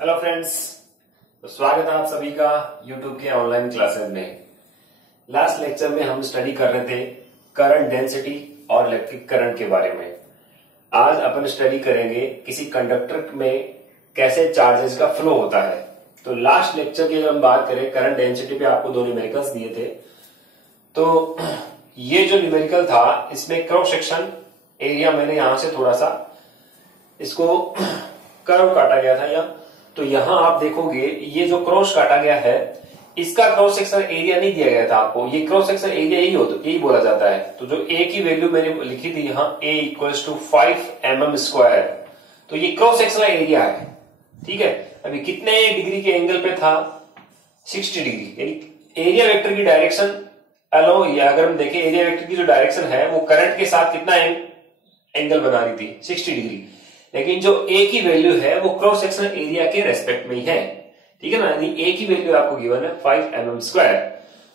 Hello friends, तो स्वागत है आप सभी का YouTube के ऑनलाइन क्लासेस में। लास्ट लेक्चर में हम स्टडी कर रहे थे करंट डेंसिटी और इलेक्ट्रिक करंट के बारे में। आज अपन स्टडी करेंगे किसी कंडक्टर में कैसे चार्जेस का फ्लो होता है। तो लास्ट लेक्चर की अगर हम बात करें करंट डेंसिटी पे आपको दो न्यूमेरिकल्स दिए थे। तो ये जो न्यूमेरिकल था इसमें क्रॉस सेक्शन एरिया मैंने यहां से थोड़ा सा इसको कर्व काटा गया था तो यहां आप देखोगे ये जो क्रॉस काटा गया है इसका क्रॉस सेक्शन एरिया नहीं दिया गया था आपको। ये क्रॉस सेक्शन एरिया यही बोला जाता है। तो जो ए की वैल्यू मैंने लिखी थी यहाँ a इक्वल्स टू 5 mm²। तो ये क्रॉस सेक्शनल एरिया है, ठीक है। अभी कितने डिग्री के एंगल पे था? 60 डिग्री। यानी एरिया वेक्टर की डायरेक्शन अलो, या अगर हम देखें एरिया वेक्टर की जो डायरेक्शन है वो करंट के साथ कितना एंगल बना रही थी? 60 डिग्री। लेकिन जो ए की वैल्यू है वो क्रॉस सेक्शनल एरिया के रेस्पेक्ट में ही है, ठीक है ना। यानी ए की वैल्यू आपको गिवन है 5 mm²।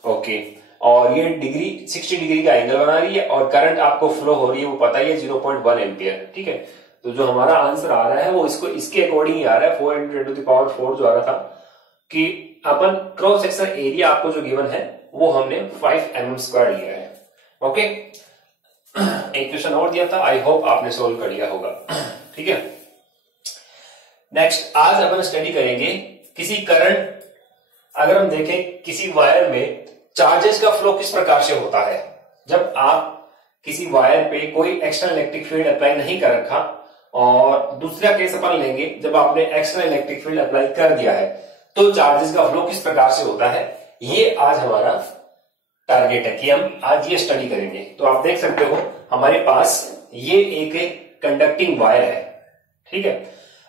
ओके, और ये डिग्री 60 डिग्री का एंगल बना रही है और करंट आपको फ्लो हो रही है वो पता ही है 0.1 एम्पियर, ठीक है। तो जो हमारा आंसर आ रहा है वो इसके अकॉर्डिंग ही आ रहा है। 4 × 10⁴ जो आ रहा था कि अपन क्रॉस सेक्शनल एरिया आपको जो गिवन है वो हमने 5 mm² लिया है। ओके, एक क्वेश्चन और दिया था, आई होप आपने सोल्व कर लिया होगा, ठीक है। नेक्स्ट, आज अपन स्टडी करेंगे किसी करंट, अगर हम देखें किसी वायर में चार्जेस का फ्लो किस प्रकार से होता है। जब आप किसी वायर पे कोई एक्सटर्नल इलेक्ट्रिक फील्ड अप्लाई नहीं कर रखा, और दूसरा केस अपन लेंगे जब आपने एक्सटर्नल इलेक्ट्रिक फील्ड अप्लाई कर दिया है तो चार्जेस का फ्लो किस प्रकार से होता है, ये आज हमारा टारगेट है कि हम आज ये स्टडी करेंगे। तो आप देख सकते हो हमारे पास ये एक कंडक्टिंग वायर है, ठीक है।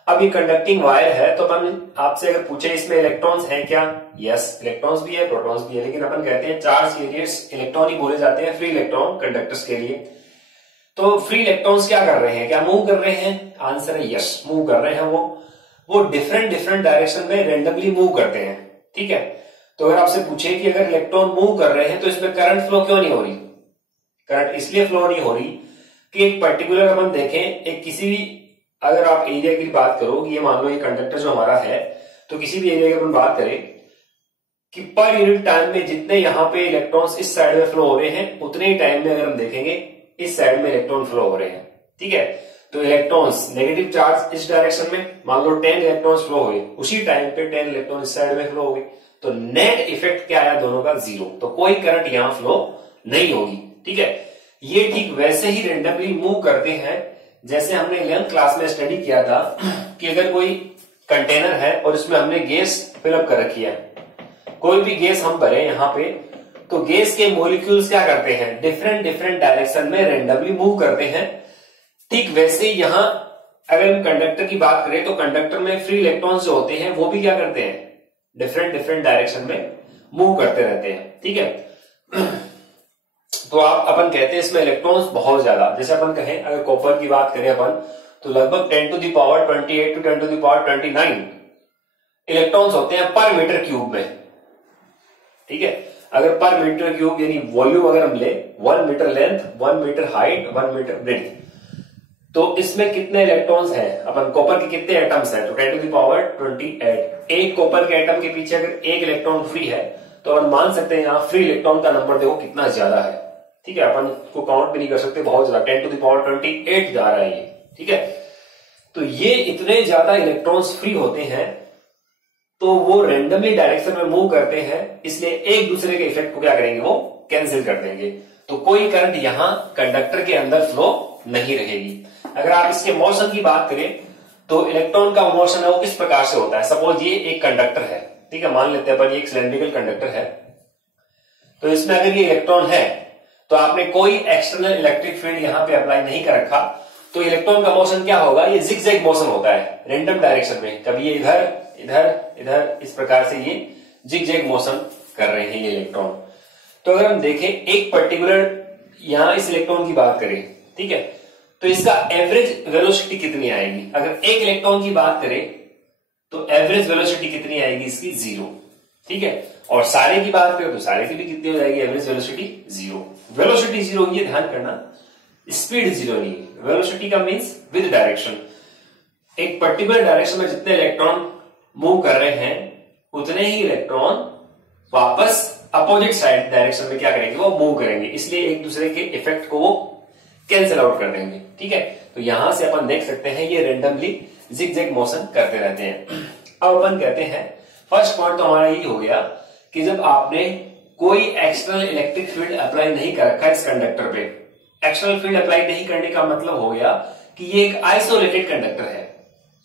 अब ये कंडक्टिंग वायर है तो अपन आपसे अगर पूछे इसमें इलेक्ट्रॉन्स हैं क्या? यस, इलेक्ट्रॉन्स भी है, प्रोटॉन्स भी है, लेकिन अपन कहते हैं चार्ज कैरियर्स इलेक्ट्रॉन ही बोले जाते हैं फ्री इलेक्ट्रॉन कंडक्टर्स के लिए। तो फ्री इलेक्ट्रॉन्स क्या कर रहे हैं? क्या मूव कर रहे हैं? आंसर है यस, मूव कर रहे हैं। वो डिफरेंट डायरेक्शन में रेंडमली मूव करते हैं, ठीक है। तो अगर आपसे पूछे कि अगर इलेक्ट्रॉन मूव कर रहे हैं तो इसमें करंट फ्लो क्यों नहीं हो रही? करंट इसलिए फ्लो नहीं हो रही कि एक पर्टिकुलर अपन देखें, एक किसी भी, अगर आप एरिया की बात करो, ये मान लो ये कंडक्टर जो हमारा है, तो किसी भी एरिया की अपन बात करें कि पर यूनिट टाइम में जितने यहाँ पे इलेक्ट्रॉन्स इस साइड में फ्लो हो रहे हैं उतने ही टाइम में अगर हम देखेंगे इस साइड में इलेक्ट्रॉन फ्लो हो रहे हैं, ठीक है। तो इलेक्ट्रॉन्स नेगेटिव चार्ज इस डायरेक्शन में, मान लो 10 इलेक्ट्रॉन्स फ्लो हुए, उसी टाइम पे 10 इलेक्ट्रॉन इस साइड में फ्लो हो गए, तो नेट इफेक्ट क्या आया? दोनों का 0। तो कोई करंट यहां फ्लो नहीं होगी, ठीक है। ये ठीक वैसे ही रेंडमली मूव करते हैं जैसे हमने 11th क्लास में स्टडी किया था कि अगर कोई कंटेनर है और इसमें हमने गैस फिलअप कर रखी है, कोई भी गैस हम भरे यहां पे, तो गैस के मॉलिक्यूल्स क्या करते हैं? डिफरेंट डायरेक्शन में रेंडमली मूव करते हैं। ठीक वैसे ही यहां अगर हम कंडक्टर की बात करें तो कंडक्टर में फ्री इलेक्ट्रॉन्स जो होते हैं वो भी क्या करते हैं? डिफरेंट डायरेक्शन में मूव करते रहते हैं, ठीक है। तो अपन कहते हैं इसमें इलेक्ट्रॉन्स बहुत ज्यादा, जैसे अपन कहें अगर कॉपर की बात करें अपन तो लगभग 10⁻28 to 10⁻29 इलेक्ट्रॉन्स होते हैं पर मीटर क्यूब में, ठीक है। अगर पर मीटर क्यूब यानी वॉल्यूम अगर हम ले 1 metre length, 1 metre height, 1 metre breadth, तो इसमें कितने इलेक्ट्रॉन्स हैं? अपन कॉपर के कितने एटम्स हैं? तो 10⁻28। एक कॉपर के एटम के पीछे अगर एक इलेक्ट्रॉन फ्री है तो अपन मान सकते हैं यहाँ फ्री इलेक्ट्रॉन का नंबर देखो कितना ज्यादा है, ठीक है। अपन को काउंट भी नहीं कर सकते, बहुत ज्यादा, 10⁻28 जा रहा है ये, ठीक है। तो ये इतने ज्यादा इलेक्ट्रॉन्स फ्री होते हैं तो वो रेंडमली डायरेक्शन में मूव करते हैं, इसलिए एक दूसरे के इफेक्ट को क्या करेंगे? वो कैंसिल कर देंगे। तो कोई करंट यहां कंडक्टर के अंदर फ्लो नहीं रहेगी। अगर आप इसके मोशन की बात करें तो इलेक्ट्रॉन का मोशन है वो किस प्रकार से होता है? सपोज ये एक कंडक्टर है, ठीक है, मान लेते हैं अपन ये एक सिलेंड्रिकल कंडक्टर है, तो इसमें अगर ये इलेक्ट्रॉन है तो आपने कोई एक्सटर्नल इलेक्ट्रिक फील्ड यहां पे अप्लाई नहीं कर रखा, तो इलेक्ट्रॉन का मोशन क्या होगा? ये जिगजैग मोशन होता है, रेंडम डायरेक्शन में, कभी ये इधर इधर इस प्रकार से ये जिगजैग मोशन कर रहे हैं ये इलेक्ट्रॉन। तो अगर हम देखें एक पर्टिकुलर यहां इस इलेक्ट्रॉन की बात करें, ठीक है, तो इसका एवरेज वेलोसिटी कितनी आएगी? अगर एक इलेक्ट्रॉन की बात करें तो एवरेज वेलोसिटी कितनी आएगी इसकी? 0, ठीक है। और सारे की बात करें तो सारे की भी कितनी हो जाएगी? Average velocity 0। वेलोसिटी 0, ये ध्यान करना, स्पीड 0 नहीं, वेलोसिटी का मीन्स विद डायरेक्शन। एक पर्टिकुलर डायरेक्शन में जितने इलेक्ट्रॉन मूव कर रहे हैं उतने ही इलेक्ट्रॉन वापस अपोजिट साइड डायरेक्शन में क्या करेंगे, वो मूव करेंगे, इसलिए एक दूसरे के इफेक्ट को वो कैंसिल आउट कर देंगे। ठीक है, तो यहां से अपन देख सकते हैं ये रेंडमली जिगजैग मोशन करते रहते हैं। अब अपन कहते हैं फर्स्ट पॉइंट तो हमारा यही हो गया कि जब आपने कोई एक्सटर्नल इलेक्ट्रिक फील्ड अप्लाई नहीं कर रखा इस कंडक्टर पे, एक्सटर्नल फील्ड अप्लाई नहीं करने का मतलब हो गया कि ये एक आइसोलेटेड कंडक्टर है।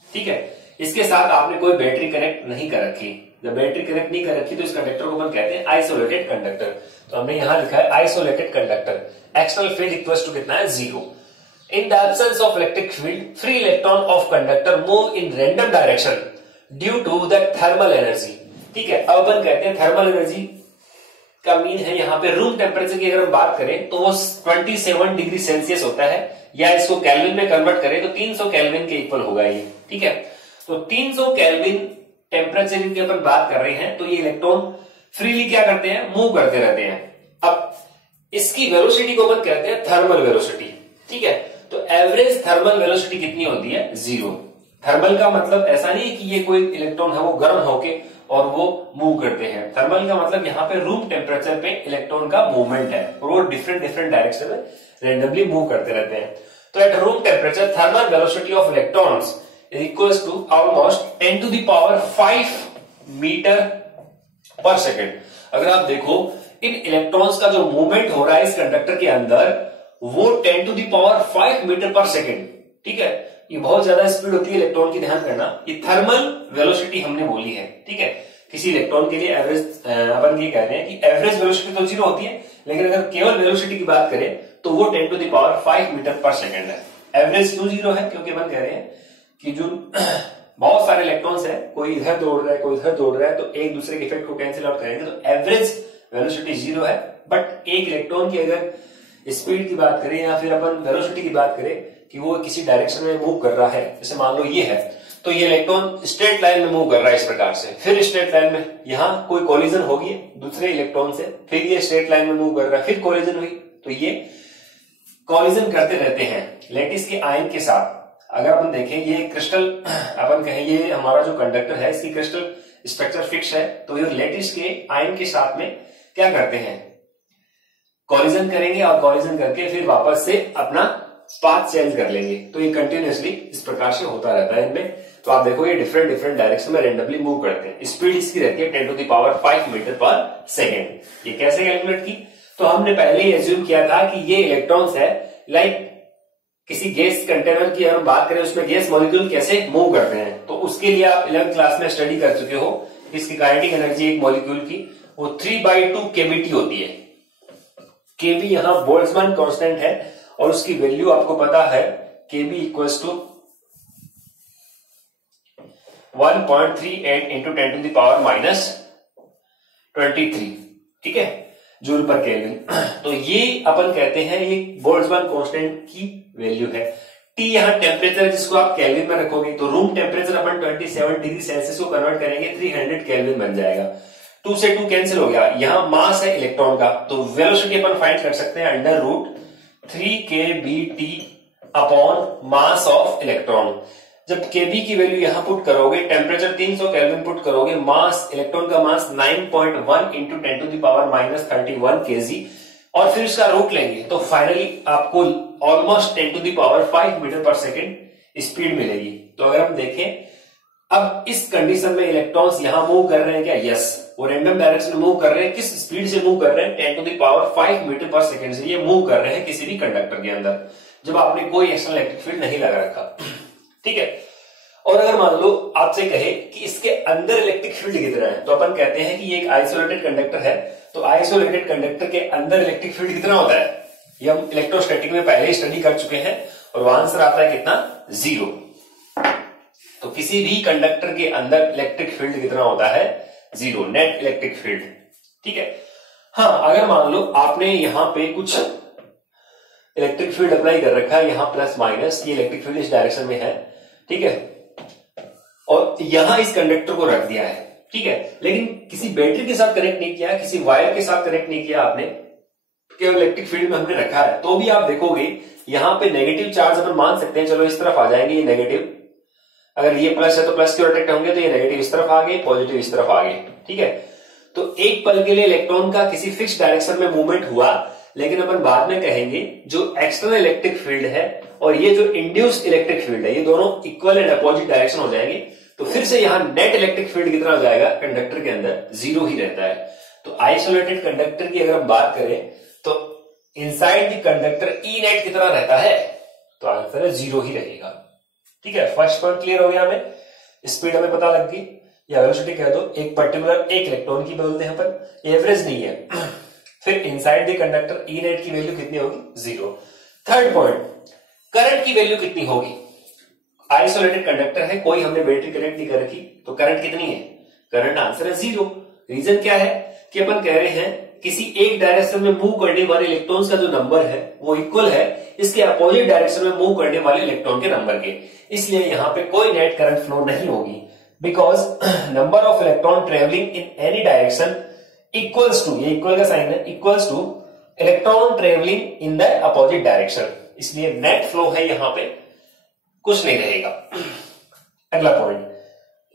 ठीक है, इसके साथ आपने कोई बैटरी कनेक्ट नहीं कर रखी। जब बैटरी कनेक्ट नहीं कर रखी तो इस कंडक्टर को अपन कहते हैं आइसोलेटेड कंडक्टर। तो हमने यहां लिखा है isolated conductor, external field equals to कितना है, 0। In the absence of electric field free electron of conductor move in random direction due to the thermal energy. ठीक है, अब अपन कहते हैं थर्मल एनर्जी का मीन है यहाँ पे रूम टेम्परेचर की अगर हम बात करें तो वो 27 डिग्री सेल्सियस होता है, या इसको केल्विन में कन्वर्ट करें तो 300 केल्विन के इक्वल होगा ये। ठीक है, तो 300 केल्विन टेम्परेचर की अपन बात कर रहे हैं तो ये इलेक्ट्रॉन फ्रीली क्या करते हैं, मूव करते रहते हैं। अब इसकी वेलोसिटी को अपन कहते हैं थर्मल वेलोसिटी। ठीक है, तो एवरेज थर्मल वेलोसिटी कितनी होती है, 0। थर्मल का मतलब ऐसा नहीं है कि ये कोई इलेक्ट्रॉन है वो गर्म होके और वो मूव करते हैं। थर्मल का मतलब यहाँ पे रूम टेम्परेचर पे इलेक्ट्रॉन का मूवमेंट है और वो डिफरेंट डिफरेंट डायरेक्शन में रेंडमली मूव करते रहते हैं। तो at room temperature thermal velocity of electrons is equals to almost 10 to the power 5 metre per second. अगर आप देखो इन इलेक्ट्रॉन्स का जो मूवमेंट हो रहा है इस कंडक्टर के अंदर वो 10 to the power 5 metre per second. ठीक है, ये बहुत ज्यादा स्पीड होती है इलेक्ट्रॉन की, ध्यान करना। ये थर्मल वेलोसिटी हमने बोली है। ठीक है, किसी इलेक्ट्रॉन के लिए एवरेज अपन ये कह रहे हैं कि एवरेज वेलोसिटी तो 0 होती है, लेकिन अगर केवल वेलोसिटी की बात करें तो वो 10 to the power 5 metre per second है। एवरेज क्यों 0 है, क्योंकि अपन कह रहे हैं कि जो बहुत सारे इलेक्ट्रॉन्स है, कोई इधर दौड़ रहा है कोई इधर दौड़ रहा है, तो एक दूसरे के इफेक्ट को कैंसिल आउट करेंगे तो एवरेज वेलोसिटी 0 है। बट एक इलेक्ट्रॉन की अगर स्पीड की बात करें या फिर अपन वेलोसिटी की बात करें कि वो किसी डायरेक्शन में मूव कर रहा है, जैसे मान लो ये है, तो ये इलेक्ट्रॉन स्ट्रेट लाइन में मूव कर रहा है इस प्रकार से, फिर स्ट्रेट लाइन में यहां कोई कोलिजन होगी दूसरे इलेक्ट्रॉन से, फिर ये स्ट्रेट लाइन में मूव कर रहा है, फिर कोलिजन हुई, तो ये कोलिजन करते रहते हैं लैटिस के आयन के साथ। अगर अपन देखें ये क्रिस्टल, अपन कहें ये हमारा जो कंडक्टर है इसकी क्रिस्टल स्ट्रक्चर फिक्स है, तो ये लैटिस के आयन के साथ में क्या करते हैं, कोलिजन करेंगे और कोलिजन करके फिर वापस से अपना पाथ चेंज कर लेंगे। तो ये कंटिन्यूअसली इस प्रकार से होता रहता है इनमें। तो आप देखो ये डिफरेंट डिफरेंट डायरेक्शन में रेंडमली मूव करते हैं। स्पीड इसकी रहती है 10 to the power 5 metre per second. ये कैसे कैलकुलेट की, तो हमने पहले ही एज्यूम किया था कि ये इलेक्ट्रॉन्स है लाइक किसी गैस कंटेनर की अगर हम बात करें उसमें गैस मॉलिक्यूल कैसे मूव करते हैं, तो उसके लिए आप 11th क्लास में स्टडी कर चुके हो। इसकी काइनेटिक एनर्जी एक मॉलिक्यूल की वो 3/2 kBT होती है। केबी यहां बोल्ट्जमान कांस्टेंट है और उसकी वैल्यू आपको पता है KB equals to 1.38 into 10 to the power minus 23। ठीक है, जूल पर केल्विन। तो ये अपन कहते हैं ये बोल्ट्जमान कांस्टेंट की वैल्यू है। टी यहां टेम्परेचर जिसको आप केल्विन में रखोगे तो रूम टेम्परेचर अपन 27 डिग्री सेल्सियस को कन्वर्ट करेंगे 300 केल्विन बन जाएगा। 2 से 2 कैंसिल हो गया। यहां मास है इलेक्ट्रॉन का, तो वेलोसिटी अपन फाइंड कर सकते हैं √3 kBT upon mass of electron. जब kb की वैल्यू यहां पुट करोगे, टेम्परेचर 300 केल्विन पुट करोगे, मास इलेक्ट्रॉन का mass 9.1 into 10 to the power minus 31 kg और फिर इसका रूट लेंगे तो फाइनली आपको almost 10 to the power 5 metre per second speed मिलेगी। तो अगर हम देखें अब इस कंडीशन में इलेक्ट्रॉन्स यहां मूव कर रहे हैं क्या, यस, वो रैंडम डायरेक्शन में मूव कर रहे हैं। किस स्पीड से मूव कर रहे हैं, 10 to the power 5 metre per second से ये मूव कर रहे हैं किसी भी कंडक्टर के अंदर, जब आपने कोई एक्सटर्नल इलेक्ट्रिक फील्ड नहीं लगा रखा। ठीक है, और अगर मान लो आपसे कहे कि इसके अंदर इलेक्ट्रिक फील्ड कितना है, तो अपन कहते हैं कि ये एक आइसोलेटेड कंडक्टर है, तो आइसोलेटेड कंडक्टर के अंदर इलेक्ट्रिक फील्ड कितना होता है, ये हम इलेक्ट्रोस्टैटिक में पहले ही स्टडी कर चुके हैं और वहां आंसर आता है कितना, 0। तो किसी भी कंडक्टर के अंदर इलेक्ट्रिक फील्ड कितना होता है, 0, नेट इलेक्ट्रिक फील्ड। ठीक है, हाँ, अगर मान लो आपने यहां पे कुछ इलेक्ट्रिक फील्ड अप्लाई कर रखा है, यहां प्लस माइनस, ये इलेक्ट्रिक फील्ड इस डायरेक्शन में है, ठीक है, और यहां इस कंडक्टर को रख दिया है, ठीक है, लेकिन किसी बैटरी के साथ कनेक्ट नहीं किया, किसी वायर के साथ कनेक्ट नहीं किया आपने, केवल इलेक्ट्रिक फील्ड में हमने रखा है, तो भी आप देखोगे यहां पे नेगेटिव चार्ज अपन मान सकते हैं, चलो इस तरफ आ जाएंगे ये नेगेटिव, अगर ये प्लस है तो प्लस की ओर अट्रैक्ट होंगे, तो ये नेगेटिव इस तरफ आ गए, पॉजिटिव इस तरफ आ गए। ठीक है, तो एक पल के लिए इलेक्ट्रॉन का किसी फिक्स डायरेक्शन में मूवमेंट हुआ, लेकिन अपन बाद में कहेंगे जो एक्सटर्नल इलेक्ट्रिक फील्ड है और ये जो इंड्यूस्ड इलेक्ट्रिक फील्ड है, ये दोनों इक्वल एंड अपोजिट डायरेक्शन हो जाएंगे, तो फिर से यहां नेट इलेक्ट्रिक फील्ड कितना हो जाएगा, कंडक्टर के अंदर जीरो ही रहता है। तो आइसोलेटेड कंडक्टर की अगर हम बात करें तो inside the conductor E net कितना रहता है, तो आंसर है जीरो ही रहेगा। ठीक है, फर्स्ट पॉइंट क्लियर हो गया हमें, स्पीड हमें पता लग गई, या वेलोसिटी कह दो, एक पर्टिकुलर एक इलेक्ट्रॉन की बोलते हैं पर एवरेज नहीं है। फिर inside the conductor E net की वैल्यू कितनी होगी, जीरो। थर्ड पॉइंट, करंट की वैल्यू कितनी होगी, आइसोलेटेड कंडक्टर है, कोई हमने बैटरी कनेक्ट नहीं कर रखी, तो करंट कितनी है, करंट आंसर है जीरो। रीजन क्या है कि अपन कह रहे हैं किसी एक डायरेक्शन में मूव करने वाले इलेक्ट्रॉन्स का जो नंबर है वो इक्वल है इसके अपोजिट डायरेक्शन में मूव करने वाले इलेक्ट्रॉन के नंबर के, इसलिए यहां पे कोई नेट करंट फ्लो नहीं होगी, because number of electron travelling in any direction equals to, ये इक्वल का साइन है, equals to electron travelling in the opposite direction, इसलिए नेट फ्लो है यहां पे कुछ नहीं रहेगा। अगला point,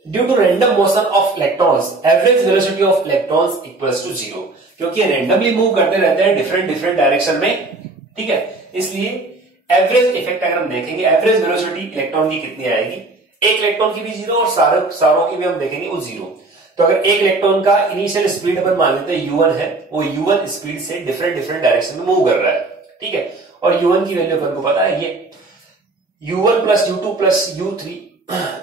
due to random motion of electrons average velocity of electrons equals to zero, क्योंकि रैंडमली मूव करते रहते हैं डिफरेंट डिफरेंट डायरेक्शन में। ठीक है, इसलिए एवरेज इफेक्ट अगर हम देखेंगे, एवरेज वेलोसिटी इलेक्ट्रॉन की कितनी आएगी, एक इलेक्ट्रॉन की भी जीरो और सारों की भी हम देखेंगे वो जीरो। तो अगर एक इलेक्ट्रॉन का इनिशियल स्पीड अपन मान लेते हैं u1 है, वो u1 स्पीड से डिफरेंट डिफरेंट डायरेक्शन में मूव कर रहा है। ठीक है, और u1 की वैल्यू अपन को पता है, ये u1 plus u2 plus u3,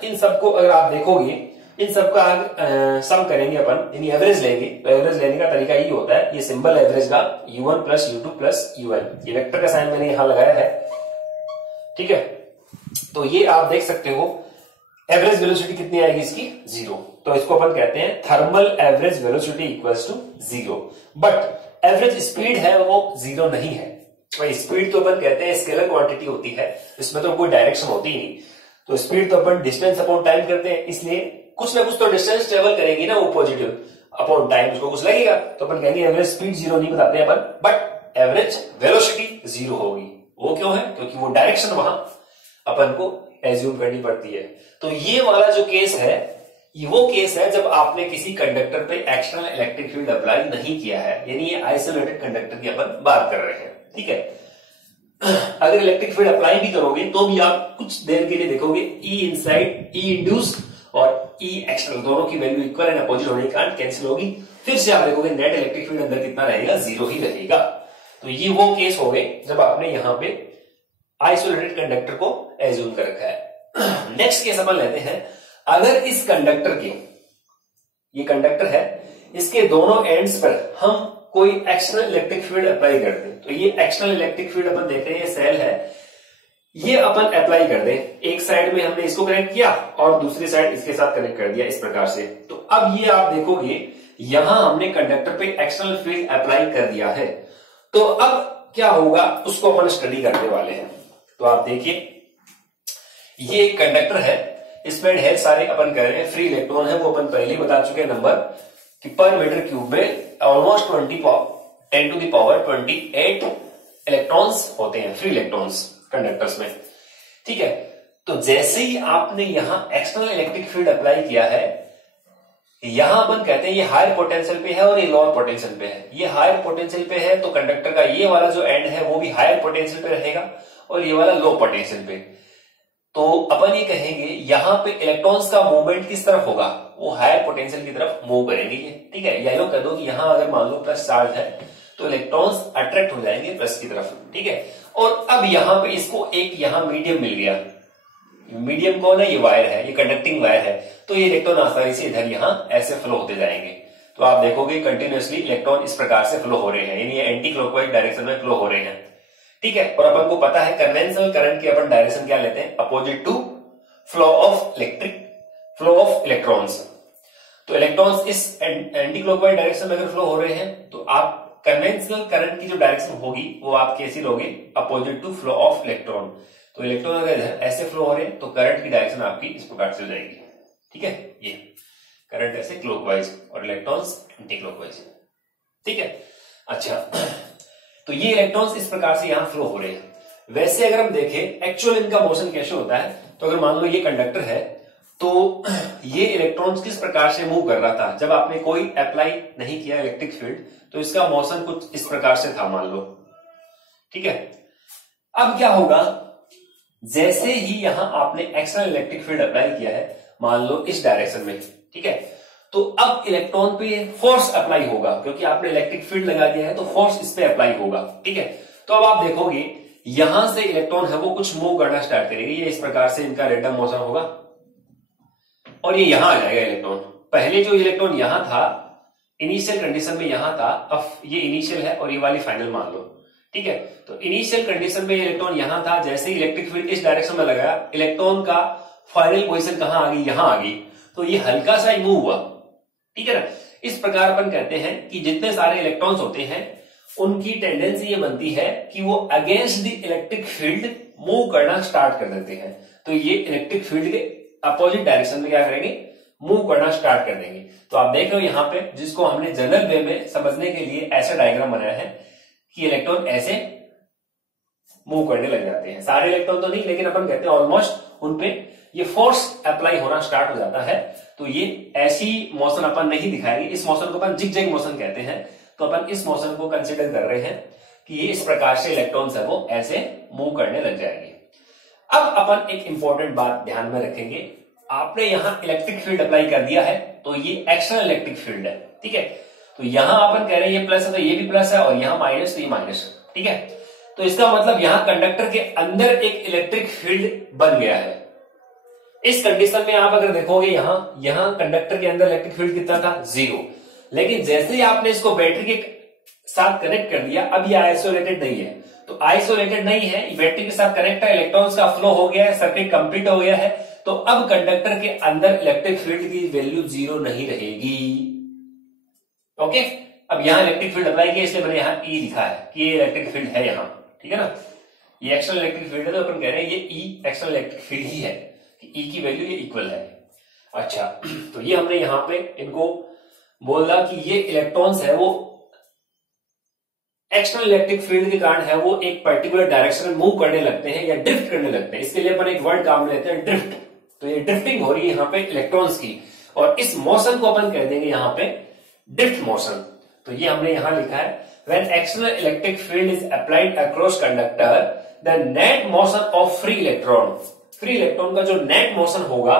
इन सबको अगर आप देखोगे, इन सबका सम करेंगे अपन, यानी एवरेज लेंगे, तो एवरेज लेने का तरीका ये होता है, ये सिंबल एवरेज का u1 plus u2 plus un, ये वेक्टर का साइन मैंने यहां लगाया है। ठीक है, तो ये आप देख सकते हो एवरेज वेलोसिटी कितनी आएगी इसकी, जीरो। तो इसको अपन कहते हैं thermal average velocity equals to zero, but average speed है वो जीरो नहीं है। भाई स्पीड तो अपन कहते हैं स्केलर क्वांटिटी होती है, इसमें तो कोई डायरेक्शन होती ही नहीं, तो स्पीड तो अपन डिस्टेंस अपॉन टाइम करते हैं, इसलिए कुछ ना कुछ तो डिस्टेंस ट्रेवल करेगी ना वो पॉजिटिव अपॉन टाइम, उसको कुछ लगेगा, तो अपन कहेंगे एवरेज स्पीड जीरो नहीं बताते हैं अपन, बट एवरेज वेलोसिटी जीरो होगी। वो क्यों है, क्योंकि वो डायरेक्शन वहां अपन को एज्यूम करनी पड़ती है। तो ये वाला जो केस है, ये वो केस है जब आपने किसी कंडक्टर पे एक्सटर्नल इलेक्ट्रिक फील्ड अप्लाई नहीं किया है, यानी ये आइसोलेटेड कंडक्टर की अपन बात कर रहे हैं। ठीक है, अगर इलेक्ट्रिक फील्ड अप्लाई भी करोगे तो भी आप कुछ देर के लिए देखोगे ई इनसाइड, ई इंड्यूस और ई एक्सटर्नल दोनों की वैल्यू इक्वल एंड अपोजिट होने के कारण कैंसिल होगी, फिर से आप देखोगे नेट इलेक्ट्रिक फील्ड अंदर कितना रहेगा, जीरो ही रहेगा। तो ये वो केस हो गए जब आपने यहां पे आइसोलेटेड कंडक्टर को एज्यूम कर रखा है। नेक्स्ट केस अपन लेते हैं, अगर इस कंडक्टर के, ये कंडक्टर है, इसके दोनों एंड्स पर हम कोई एक्सटर्नल इलेक्ट्रिक फील्ड अप्लाई कर दें, तो ये एक्सटर्नल इलेक्ट्रिक फील्ड अपन देख रहे हैं, ये सेल है, ये अपन अप्लाई कर दें, एक साइड में हमने इसको कनेक्ट किया और दूसरी साइड इसके साथ कनेक्ट कर दिया इस प्रकार से, तो अब ये आप देखोगे यहां हमने कंडक्टर पे एक्सटर्नल फील्ड अप्लाई कर दिया है, तो अब क्या होगा उसको अपन स्टडी करने वाले हैं। तो आप देखिए, ये एक कंडक्टर है, इसमें ढेर सारे अपन कह रहे हैं फ्री इलेक्ट्रॉन है, वो अपन पहले ही बता चुके हैं नंबर कि पर मीटर क्यूब में almost 10 to the power 28 electrons होते हैं, फ्री इलेक्ट्रॉन्स कंडक्टर्स में। ठीक है, तो जैसे ही आपने यहां एक्सटर्नल इलेक्ट्रिक फील्ड अप्लाई किया है, यहां अपन कहते हैं ये हायर पोटेंशियल पे है और ये लोअर पोटेंशियल पे है। ये हायर पोटेंशियल पे है तो कंडक्टर का ये वाला जो एंड है वो भी हायर पोटेंशियल पे रहेगा और ये वाला लो पोटेंशियल पे। तो अपन ये कहेंगे यहां पे इलेक्ट्रॉन्स का मूवमेंट किस तरफ होगा, वो हायर पोटेंशियल की तरफ मूव करेंगे ये। ठीक है, या यूं कह दो कि यहां अगर मान लो प्लस चार्ज है तो इलेक्ट्रॉन्स अट्रैक्ट हो जाएंगे प्लस की तरफ। ठीक है, और अब यहां पे इसको एक यहां मीडियम मिल गया, मीडियम कौन है, ये वायर है, ये कंडक्टिंग वायर है, तो ये इलेक्ट्रॉन आसानी से इधर यहां ऐसे फ्लो होते जाएंगे। तो आप देखोगे कंटिन्यूअसली इलेक्ट्रॉन इस प्रकार से फ्लो हो रहे हैं, यानी ये एंटी क्लॉकवाइज डायरेक्शन में फ्लो हो रहे हैं। ठीक है, और अपन को पता है कन्वेंशनल करंट की अपन डायरेक्शन क्या लेते हैं, opposite to flow of electrons. तो इलेक्ट्रॉन्स इस एंटी क्लॉकवाइज डायरेक्शन में अगर फ्लो हो रहे हैं तो आप कन्वेंशनल करंट की जो डायरेक्शन होगी वो आप कैसी लोगे, opposite to flow of electron. तो इलेक्ट्रॉन अगर ऐसे फ्लो हो रहे हैं तो करंट की डायरेक्शन आपकी इस प्रकार से हो जाएगी। ठीक है, ये करंट ऐसे क्लॉकवाइज और इलेक्ट्रॉन्स एंटी क्लॉकवाइज। ठीक है, अच्छा, तो ये इलेक्ट्रॉन्स इस प्रकार से यहां फ्लो हो रहे हैं। वैसे अगर हम देखें एक्चुअल इनका मोशन कैसे होता है, तो अगर मान लो ये कंडक्टर है तो ये इलेक्ट्रॉन्स किस प्रकार से मूव कर रहा था, जब आपने कोई अप्लाई नहीं किया इलेक्ट्रिक फील्ड, तो इसका मोशन कुछ इस प्रकार से था मान लो, ठीक है। अब क्या होगा, जैसे ही यहां आपने एक्सटर्नल इलेक्ट्रिक फील्ड अप्लाई किया है, मान लो इस डायरेक्शन में, ठीक है, तो अब इलेक्ट्रॉन पे फोर्स अप्लाई होगा, क्योंकि आपने इलेक्ट्रिक फील्ड लगा दिया है तो फोर्स इस पे अप्लाई होगा, ठीक है। तो अब आप देखोगे यहां से इलेक्ट्रॉन है वो कुछ मूव करना स्टार्ट करेंगे, ये इस प्रकार से इनका रेंडम मोशन होगा और ये यहां आ जाएगा इलेक्ट्रॉन। पहले जो इलेक्ट्रॉन यहां था, इनिशियल कंडीशन में यहां था, अब ये इनिशियल है और ये वाली फाइनल मान लो, ठीक है। तो इनिशियल कंडीशन में इलेक्ट्रॉन यहां था, जैसे ही इलेक्ट्रिक फील्ड इस डायरेक्शन में लगाया, इलेक्ट्रॉन का फाइनल पोजीशन कहां आ गई, यहां आ गई, तो ये हल्का सा ही मूव हुआ, ठीक है ना। इस प्रकार अपन कहते हैं कि जितने सारे इलेक्ट्रॉन्स होते हैं उनकी टेंडेंसी ये बनती है कि वो against the electric field move करना स्टार्ट कर देते हैं। तो ये इलेक्ट्रिक फील्ड के अपोजिट डायरेक्शन में क्या करेंगे, मूव करना स्टार्ट कर देंगे। तो आप देख रहे हो यहां पे, जिसको हमने जनरल वे में समझने के लिए ऐसा डायग्राम बनाया है कि इलेक्ट्रॉन ऐसे मूव करने लग जाते हैं। सारे इलेक्ट्रॉन तो नहीं, लेकिन अपन कहते हैं ऑलमोस्ट उनपे ये फोर्स अप्लाई होना स्टार्ट हो जाता है। तो ये ऐसी मोशन अपन नहीं दिखाएंगे, इस मोशन को अपन जिगजैग मोशन कहते हैं। तो अपन इस मोशन को कंसिडर कर रहे हैं कि ये इस प्रकार से इलेक्ट्रॉन्स है वो ऐसे मूव करने लग जाएंगे। अब अपन एक इंपॉर्टेंट बात ध्यान में रखेंगे, आपने यहां इलेक्ट्रिक फील्ड अप्लाई कर दिया है, तो ये एक्सटर्नल इलेक्ट्रिक फील्ड है, ठीक है। तो यहां अपन कह रहे हैं ये प्लस है तो ये भी प्लस है, और यहां माइनस तो ये माइनस है, ठीक है। तो इसका मतलब यहां कंडक्टर के अंदर एक इलेक्ट्रिक फील्ड बन गया है। इस कंडीशन में आप अगर देखोगे यहां कंडक्टर के अंदर इलेक्ट्रिक फील्ड कितना था, 0। लेकिन जैसे ही आपने इसको बैटरी के साथ कनेक्ट कर दिया, अब ये आइसोलेटेड नहीं है। तो आइसोलेटेड नहीं है, बैटरी के साथ कनेक्ट है, इलेक्ट्रॉन्स का फ्लो हो गया है, सर्किट कंप्लीट हो गया है। तो अब कंडक्टर के अंदर इलेक्ट्रिक फील्ड की वैल्यू 0 नहीं रहेगी, ओके। अब यहां इलेक्ट्रिक फील्ड अप्लाई किया, इसलिए मैंने यहां ई लिखा है कि ये इलेक्ट्रिक फील्ड है यहां, ठीक है ना। ये एक्सटर्नल इलेक्ट्रिक फील्ड है, तो अपन कह रहे हैं ये ई एक्सटर्नल इलेक्ट्रिक फील्ड ही है, ई की वैल्यू ये इक्वल है। अच्छा, तो ये हमने यहां पे इनको बोला कि ये इलेक्ट्रॉन्स है वो एक्सटर्नल इलेक्ट्रिक फील्ड के कारण है वो एक पर्टिकुलर डायरेक्शन में मूव करने लगते हैं या ड्रिफ्ट करने लगते हैं। इसके लिए अपन एक वर्ड काम लेते हैं, ड्रिफ्ट। तो ये ड्रिफ्टिंग हो रही है यहां पे इलेक्ट्रॉन्स की, और इस मोशन को अपन कह देंगे यहां पे ड्रिफ्ट मोशन। तो ये हमने यहां लिखा है, when external electric field is applied across conductor, the net motion of free electron, free electron का जो नेट मोशन होगा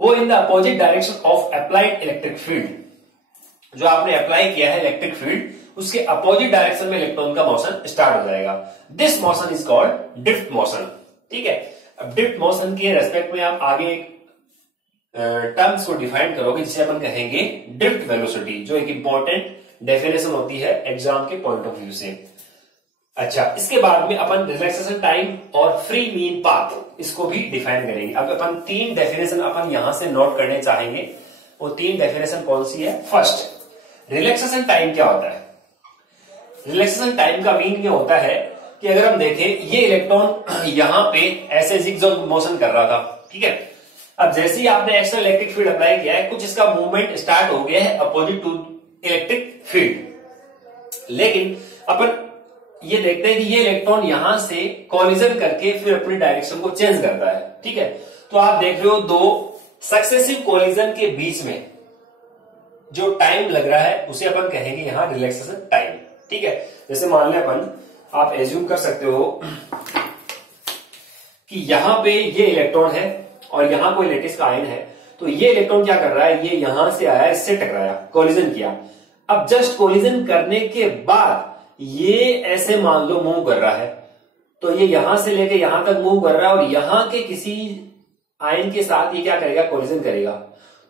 वो इन the opposite direction of applied electric field. जो आपने अप्लाई किया है इलेक्ट्रिक फील्ड, उसके अपोजिट डायरेक्शन में इलेक्ट्रॉन का मोशन स्टार्ट हो जाएगा। This motion is called drift motion, ठीक है। अब ड्रिफ्ट मोशन के रेस्पेक्ट में आप आगे टर्म्स को डिफाइन करोगे, जिसे अपन कहेंगे ड्रिफ्ट वेलोसिटी, जो एक इंपॉर्टेंट डेफिनेशन होती है एग्जाम के पॉइंट ऑफ व्यू से। अच्छा, इसके बाद में अपन रिलैक्सेशन टाइम और फ्री मीन पाथ इसको भी डिफाइन करेंगे। अब अपन 3 डेफिनेशन अपन यहां से नोट करने चाहेंगे। वो 3 डेफिनेशन कौन सी है? फर्स्ट, रिलैक्सेशन टाइम क्या होता है? रिलैक्सेशन टाइम का मीन ये होता है कि अगर हम देखें ये इलेक्ट्रॉन यहां पे ऐसे जिगजैग मोशन कर रहा था, ठीक है। अब जैसे ही आपने एक्सटर्नल इलेक्ट्रिक फील्ड अप्लाई किया है, कुछ इसका मूवमेंट स्टार्ट हो गया है अपोजिट टू इलेक्ट्रिक फील्ड। लेकिन अपन ये देखते हैं कि ये इलेक्ट्रॉन यहां से कॉलिजन करके फिर अपनी डायरेक्शन को चेंज करता है, ठीक है। तो आप देख रहे हो 2 सक्सेसिव कॉलिजन के बीच में जो टाइम लग रहा है उसे अपन कहेंगे यहां रिलैक्सेशन टाइम, ठीक है। जैसे मान लें अपन, आप एज्यूम कर सकते हो कि यहां पे ये इलेक्ट्रॉन है और यहां कोई लेटिस का आयन है। तो ये इलेक्ट्रॉन क्या कर रहा है, ये यहां से आया, इससे टकराया, कॉलिजन किया। अब जस्ट कॉलिजन करने के बाद ये ऐसे मान लो मूव कर रहा है, तो ये यहां से लेके यहां तक मूव कर रहा है, और यहां के किसी आयन के साथ ये क्या करेगा, कॉलिजन करेगा।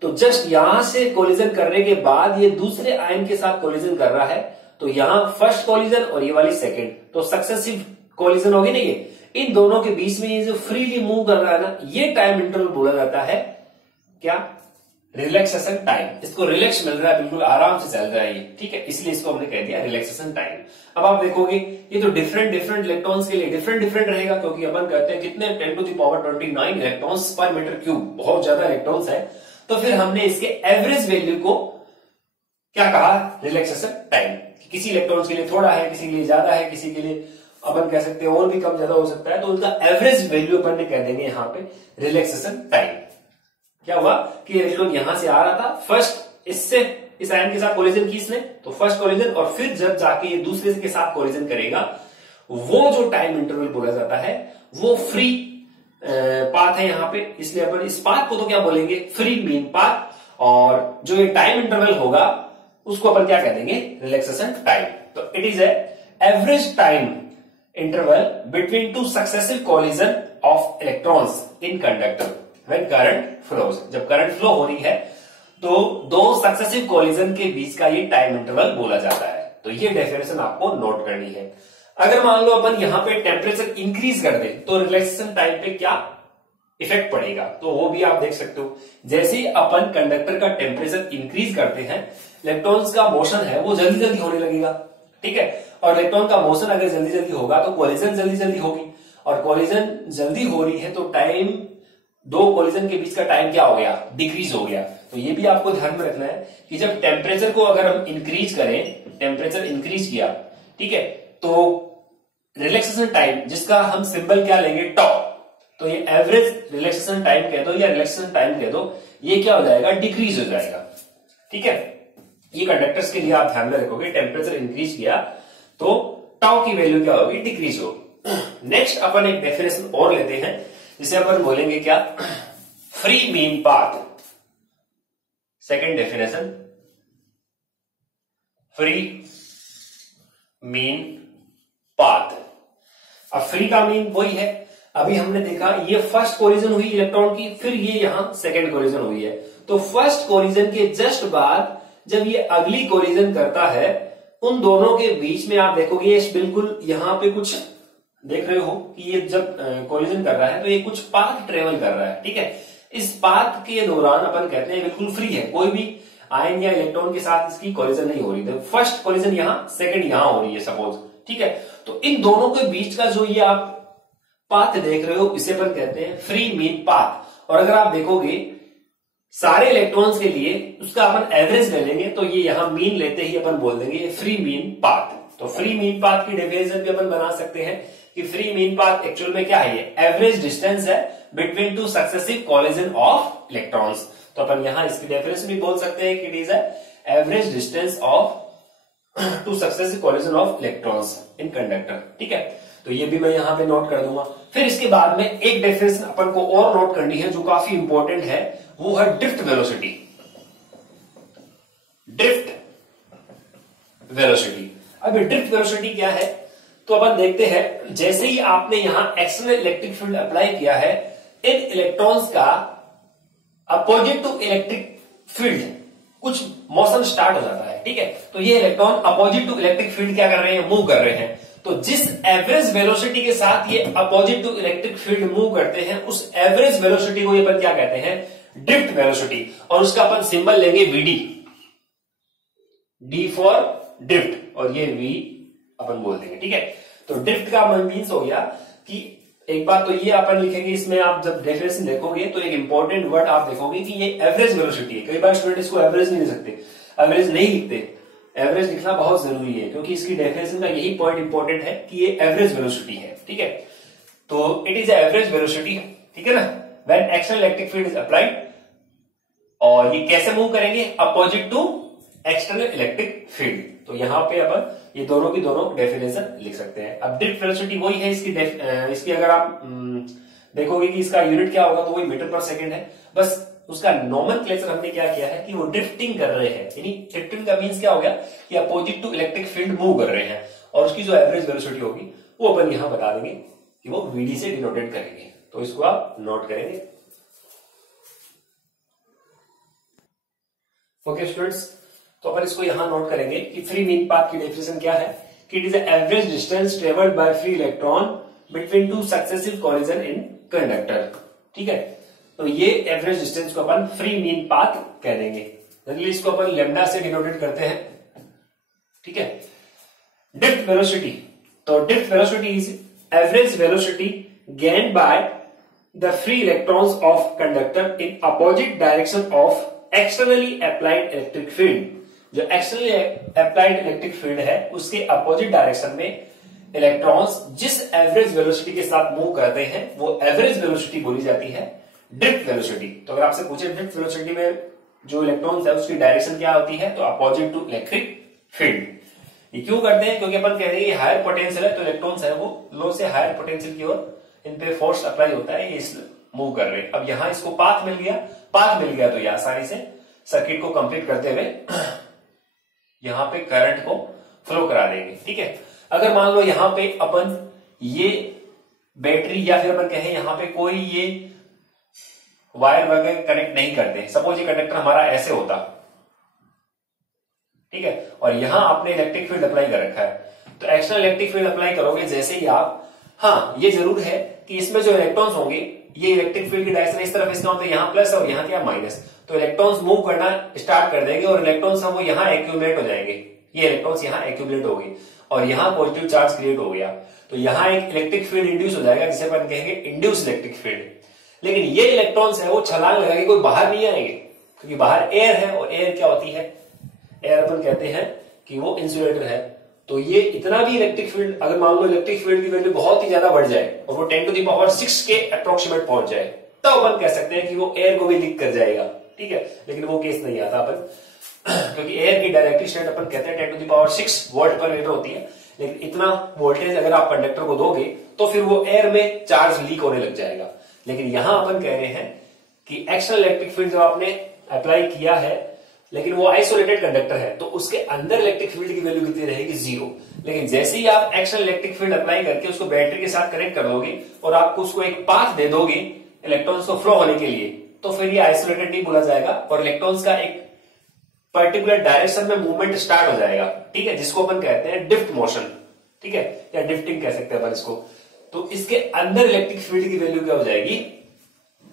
तो जस्ट यहां से कॉलिजन करने के बाद ये दूसरे आयन के साथ कॉलिजन कर रहा है, तो यहां फर्स्ट कॉलिजन और ये वाली सेकेंड, तो सक्सेसिव कॉलिजन होगी ना ये। इन दोनों के बीच में ये जो फ्रीली मूव कर रहा है ना, ये टाइम इंटरवल बोला जाता है क्या, रिलैक्सेशन टाइम। इसको रिलैक्स मिल रहा है, बिल्कुल आराम से चल रहा है ये, ठीक है, इसलिए इसको हमने कह दिया रिलैक्सेशन टाइम। अब आप देखोगे ये तो डिफरेंट इलेक्ट्रॉन्स के लिए डिफरेंट रहेगा, क्योंकि अपन कहते हैं कितने 10⁻29 इलेक्ट्रॉन्स पर मीटर क्यूब, बहुत ज्यादा इलेक्ट्रॉन्स है। तो फिर हमने इसके एवरेज वैल्यू को क्या कहा, रिलैक्सेशन टाइम। किसी इलेक्ट्रॉन्स के लिए थोड़ा है, किसी के लिए ज्यादा है, किसी के लिए अपन कह सकते हैं और भी कम ज्यादा हो सकता है। तो उनका एवरेज वैल्यू अपन ने कह देंगे यहां पे रिलैक्सेशन टाइम। क्या हुआ कि इलेक्ट्रॉन यहां से आ रहा था, फर्स्ट इससे इस आयन के साथ कोलिजन की इसने, तो फर्स्ट कोलिजन, और फिर जब जाके ये दूसरे के साथ कोलिजन करेगा, वो जो टाइम इंटरवल बोला जाता है वो फ्री पाथ है यहाँ पे, इसलिए अपन इस पाथ को तो क्या बोलेंगे, फ्री मीन पाथ, और जो ये टाइम इंटरवल होगा उसको अपन क्या कह देंगे, रिलैक्सेशन टाइम। तो it is average time interval between two successive collision of electrons in conductor when current flows. जब करंट फ्लो हो रही है तो दो सक्सेसिव कोलिजन के बीच का ये टाइम इंटरवल बोला जाता है। तो ये डेफिनेशन आपको नोट करनी है। अगर मान लो अपन यहां पे टेम्परेचर इंक्रीज कर दे तो रिलैक्सेशन टाइम पे क्या इफेक्ट पड़ेगा, तो वो भी आप देख सकते हो। जैसे अपन कंडक्टर का टेम्परेचर इंक्रीज करते हैं, इलेक्ट्रॉन्स का मोशन है वो जल्दी जल्दी होने लगेगा, ठीक है। और इलेक्ट्रॉन का मोशन अगर जल्दी जल्दी होगा तो कोलिजन जल्दी जल्दी होगी, और कोलिजन जल्दी हो रही है तो टाइम, दो कोलिजन के बीच का टाइम क्या हो गया, डिक्रीज हो गया। तो ये भी आपको ध्यान में रखना है कि जब टेम्परेचर को अगर हम इंक्रीज करें, टेम्परेचर इंक्रीज किया, ठीक है, तो रिलैक्सेशन टाइम जिसका हम सिंबल क्या लेंगे, टॉ, तो ये एवरेज रिलैक्सेशन टाइम कह दो या रिलैक्सेशन टाइम कह दो, ये क्या हो जाएगा, डिक्रीज हो जाएगा, ठीक है। ये कंडक्टर्स के लिए आप ध्यान में रखोगे, टेम्परेचर इंक्रीज किया तो टाउ की वैल्यू क्या होगी, डिक्रीज हो। नेक्स्ट अपन एक डेफिनेशन और लेते हैं जिसे अपन बोलेंगे क्या, free mean path. Second definition, free mean path. अब फ्री का मीन वही है, अभी हमने देखा ये फर्स्ट कोलिजन हुई इलेक्ट्रॉन की, फिर ये यहां सेकेंड कोलिजन हुई है, तो फर्स्ट कोलिजन के जस्ट बाद जब ये अगली कोलिजन करता है, उन दोनों के बीच में आप देखोगे ये बिल्कुल यहां पे कुछ देख रहे हो कि ये जब कोलिजन कर रहा है तो ये कुछ पाथ ट्रेवल कर रहा है, ठीक है। इस पाथ के दौरान अपन कहते हैं बिल्कुल फ्री है, कोई भी आयन या इलेक्ट्रॉन के साथ इसकी कोलिजन नहीं हो रही है। फर्स्ट कोलिजन यहां, सेकंड यहां हो रही है सपोज, ठीक है। तो इन दोनों के बीच का जो ये आप पाथ देख रहे हो इसे अपन कहते हैं फ्री मीन पाथ। और अगर आप देखोगे सारे इलेक्ट्रॉन्स के लिए उसका अपन एवरेज ले लेंगे तो ये यहां मीन लेते ही अपन बोल देंगे ये फ्री मीन पाथ। तो फ्री मीन पाथ की डेफिनेशन भी अपन बना सकते हैं कि फ्री मीन पाथ एक्चुअल में क्या है, ये एवरेज डिस्टेंस है between two successive collision of electrons. तो अपन यहां इसकी डेफिनेशन भी बोल सकते हैं कि it is average distance of two successive collision of electrons in conductor, ठीक है। तो ये भी मैं यहां पे नोट कर दूंगा। फिर इसके बाद में एक डेफिनेशन अपन को और नोट करनी है जो काफी इंपॉर्टेंट है, वो है ड्रिफ्ट वेलोसिटी। ड्रिफ्ट वेलोसिटी, अब ड्रिफ्ट वेलोसिटी क्या है, तो अपन देखते हैं जैसे ही आपने यहां एक्सटर्नल इलेक्ट्रिक फील्ड अप्लाई किया है, इन इलेक्ट्रॉन्स का अपोजिट टू इलेक्ट्रिक फील्ड कुछ मोशन स्टार्ट हो जाता है, ठीक है। तो ये electron opposite to electric field क्या कर रहे हैं, मूव कर रहे हैं। तो जिस एवरेज वेलोसिटी के साथ ये opposite to electric field move करते हैं, उस एवरेज वेलोसिटी को ये अपन क्या कहते हैं, ड्रिफ्ट वेलोसिटी। और उसका अपन सिंबल लेंगे वीडी, डी फॉर ड्रिफ्ट, और ये वी अपन बोल देंगे, ठीक है। तो ड्रिफ्ट का मीन्स हो गया कि एक बात तो ये अपन लिखेंगे, इसमें आप जब डेफिनेशन देखोगे तो एक इंपॉर्टेंट वर्ड आप देखोगे कि ये एवरेज वेलोसिटी है। कई बार स्टूडेंट इसको एवरेज नहीं लिख सकते, एवरेज नहीं लिखते, एवरेज लिखना बहुत जरूरी है क्योंकि इसकी डेफिनेशन का यही पॉइंट इंपॉर्टेंट है कि ये एवरेज वेलोसिटी है, ठीक है। तो इट इज एवरेज वेलोसिटी, ठीक है ना, when external electric field is applied. और ये कैसे मूव करेंगे, opposite to external electric field. तो यहां पे अपन ये दोनों की दोनों डेफिनेशन लिख सकते हैं। अब ड्रिफ्ट वेलोसिटी वही है, इसकी अगर आप देखोगे कि इसका यूनिट क्या होगा तो वही मीटर पर सेकंड है, बस उसका नोमेनक्लेचर हमने क्या किया है कि वो ड्रिफ्टिंग कर रहे हैं, यानी ड्रिफ्टिंग का मीन्स क्या हो गया कि opposite to electric field move कर रहे हैं। और उसकी जो एवरेज वेलोसिटी होगी वो अपन यहां बता देंगे कि वो वीडी से डिनोटेड करेंगे। तो इसको आप नोट करेंगे। ओके स्टूडेंट्स, तो अपन इसको यहां नोट करेंगे कि फ्री मीन पाथ की डेफिनेशन क्या है कि it is average distance travelled by free electron between two successive collision in conductor, ठीक है। तो ये एवरेज डिस्टेंस को अपन फ्री मीन पाथ कह देंगे। जनरली इसको अपन लेमडा से डिनोटेड करते हैं, ठीक है। ड्रिफ्ट वेलोसिटी, तो drift velocity is average velocity gained by the free electrons of conductor in opposite direction of externally applied electric field. जो एक्सटर्नली अप्लाइड इलेक्ट्रिक फील्ड है उसके अपोजिट डायरेक्शन में इलेक्ट्रॉन्स जिस एवरेज वेलोसिटी के साथ move करते हैं वो एवरेज वेलोसिटी बोली जाती है ड्रिफ्ट वेलोसिटी। तो अगर आपसे पूछे ड्रिफ्ट वेलोसिटी में जो इलेक्ट्रॉन्स है उसकी डायरेक्शन क्या होती है, तो अपोजिट टू इलेक्ट्रिक फील्ड। ये क्यों करते हैं, क्योंकि अपन कह रहे हैं ये हायर पोटेंशियल है, तो इलेक्ट्रॉन्स है वो लो से हायर पोटेंशियल की ओर इन पे फोर्स अप्लाई होता है, ये इस मूव कर रहे हैं। अब यहां इसको पाथ मिल गया तो ये आसानी से सर्किट को कंप्लीट करते हुए यहां पे करंट को फ्लो करा देंगे। ठीक है, अगर मान लो यहां पे अपन ये बैटरी या फिर अपन कहें यहां पे कोई ये वायर वगैरह कनेक्ट नहीं करते, सपोज ये कंडक्टर हमारा ऐसे होता, ठीक है, और यहां आपने इलेक्ट्रिक फील्ड अप्लाई कर रखा है, तो एक्सटर्नल इलेक्ट्रिक फील्ड अप्लाई करोगे जैसे ही आप, हाँ ये जरूर है कि इसमें जो इलेक्ट्रॉन्स होंगे ये इलेक्ट्रिक फील्ड की डायरेक्शन इस तरफ इसका मतलब यहाँ प्लस और यहाँ क्या माइनस, तो इलेक्ट्रॉन्स मूव करना स्टार्ट कर देंगे और इलेक्ट्रॉन्स हम वो यहाँ एक्यूमुलेट हो जाएंगे, ये इलेक्ट्रॉन्स यहाँ एक्यूमुलेट हो गए और यहाँ पॉजिटिव चार्ज क्रिएट हो गया, तो यहाँ एक इलेक्ट्रिक फील्ड इंड्यूस हो जाएगा जिसे अपन कहेंगे इंड्यूस इलेक्ट्रिक फील्ड। लेकिन ये इलेक्ट्रॉन्स है वो छलांग लगा के कोई बाहर नहीं आएंगे, क्योंकि बाहर एयर है और एयर क्या होती है, एयर अपन कहते हैं कि वो इंसुलेटर है। तो ये इतना भी इलेक्ट्रिक फील्ड, अगर मान लो इलेक्ट्रिक फील्ड की वैल्यू बहुत ही ज्यादा बढ़ जाए और वो 10⁻⁶ के अप्रोक्सीमेट पहुंच जाए, तो अपन कह सकते हैं कि वो एयर को भी लीक कर जाएगा। ठीक है, लेकिन वो केस नहीं आता अपन क्योंकि एयर की डायरेक्टिव स्टेट अपन कहते हैं 10⁻⁶ वोल्ट पर मीटर होती है, लेकिन इतना वोल्टेज अगर आप कंडक्टर को दोगे तो फिर वो एयर में चार्ज लीक होने लग जाएगा। लेकिन यहां अपन कह रहे हैं कि एक्सटर्नल इलेक्ट्रिक फील्ड जब आपने अप्लाई किया है लेकिन वो आइसोलेटेड कंडक्टर है, तो उसके अंदर इलेक्ट्रिक फील्ड की वैल्यू कितनी रहेगी, 0। लेकिन जैसे ही आप एक्सटर्नल इलेक्ट्रिक फील्ड अप्लाई करके उसको बैटरी के साथ कनेक्ट कर दोगे और आपको उसको एक पाथ दे दोगे इलेक्ट्रॉन्स को फ्लो होने के लिए, तो फिर ये आइसोलेटेड नहीं बोला जाएगा और इलेक्ट्रॉन्स का एक पर्टिकुलर डायरेक्शन में मूवमेंट स्टार्ट हो जाएगा। ठीक है, जिसको अपन कहते हैं ड्रिफ्ट मोशन, ठीक है, या ड्रिफ्टिंग कह सकते हैं अपन इसको। तो इसके अंदर इलेक्ट्रिक फील्ड की वैल्यू क्या हो जाएगी,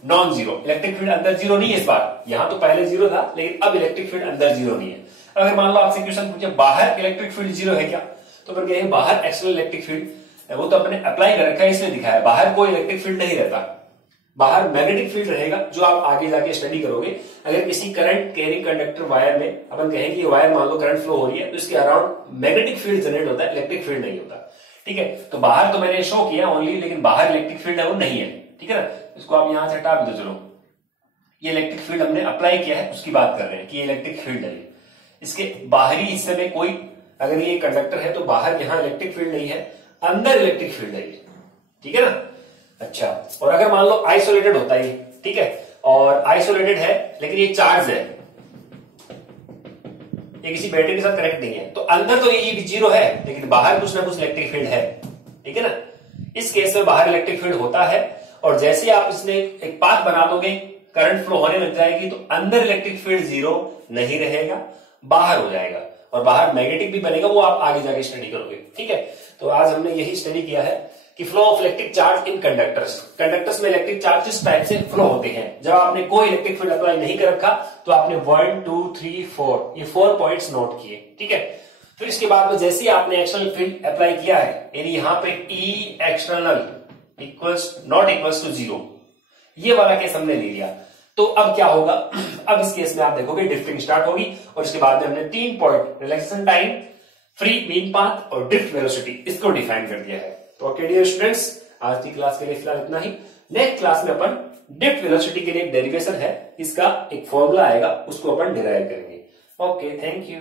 नॉन जीरो। इलेक्ट्रिक फील्ड अंदर जीरो नहीं है इस बार, यहां तो पहले जीरो था लेकिन अब इलेक्ट्रिक फील्ड अंदर जीरो नहीं है। अगर मान लो आपसे क्वेश्चन पूछे बाहर इलेक्ट्रिक फील्ड जीरो है क्या, तो फिर कहेंगे बाहर एक्सटर्नल इलेक्ट्रिक फील्ड वो तो अपने अप्लाई कर रखा है इसलिए दिखाया, बाहर कोई इलेक्ट्रिक फील्ड नहीं रहता, बाहर मैग्नेटिक फील्ड रहेगा जो आप आगे जाके स्टडी करोगे। अगर किसी करंट कैरिंग कंडक्टर वायर में अपन कहें कि वायर मान लो करंट फ्लो हो रही है तो इसके अराउंड मैग्नेटिक फील्ड जनरेट होता है, इलेक्ट्रिक फील्ड नहीं होता। ठीक है, तो बाहर तो मैंने शो किया ओनली, लेकिन बाहर इलेक्ट्रिक फील्ड है वो नहीं है। ठीक है ना, इसको आप यहां से हटा भी दो, चलो ये इलेक्ट्रिक फील्ड हमने अप्लाई किया है उसकी बात कर रहे हैं कि ये इलेक्ट्रिक फील्ड है। इसके बाहरी हिस्से में कोई, अगर ये कंडक्टर है तो बाहर यहां इलेक्ट्रिक फील्ड नहीं है, अंदर इलेक्ट्रिक फील्ड है ये। ठीक है ना, अच्छा, और अगर मान लो आइसोलेटेड होता है, ठीक है, और आइसोलेटेड है लेकिन ये चार्ज है, ये किसी बैटरी के साथ कनेक्ट नहीं है, तो अंदर तो ये जीरो है लेकिन बाहर कुछ ना कुछ इलेक्ट्रिक फील्ड है। ठीक है ना, इस केस में बाहर इलेक्ट्रिक फील्ड होता है और जैसे आप इसने एक पाथ बना दोगे करंट फ्लो होने लग जाएगी, तो अंदर इलेक्ट्रिक फील्ड जीरो नहीं रहेगा, बाहर हो जाएगा और बाहर मैग्नेटिक भी बनेगा, वो आप आगे जाके स्टडी करोगे। ठीक है, तो आज हमने यही स्टडी किया है कि flow of electric charge in conductors, conductors में इलेक्ट्रिक चार्ज किस टाइप से फ्लो होते हैं। जब आपने कोई इलेक्ट्रिक फील्ड अप्लाई नहीं कर रखा तो आपने 1 2 3 4 ये 4 पॉइंट्स नोट किए। ठीक है, फिर इसके बाद में जैसे ही आपने एक्सटर्नल फील्ड अप्लाई किया है, यानी यहां पे E external equals not equals to 0, ये वाला केस हमने ले लिया, तो अब क्या होगा, अब इस केस में आप देखोगे ड्रिफ्टिंग स्टार्ट होगी और इसके बाद में हमने 3 point relaxation time, free mean path और ड्रिफ्ट वेलोसिटी इसको डिफाइन कर दिया है। तो ओके डियर स्टूडेंट्स, आज की क्लास के लिए फिलहाल इतना ही। नेक्स्ट क्लास में अपन ड्रिफ्ट वेलोसिटी के लिए एक डेरिवेशन है, इसका एक फॉर्मूला आएगा, उसको अपन डिराइव करेंगे। Okay, thank you.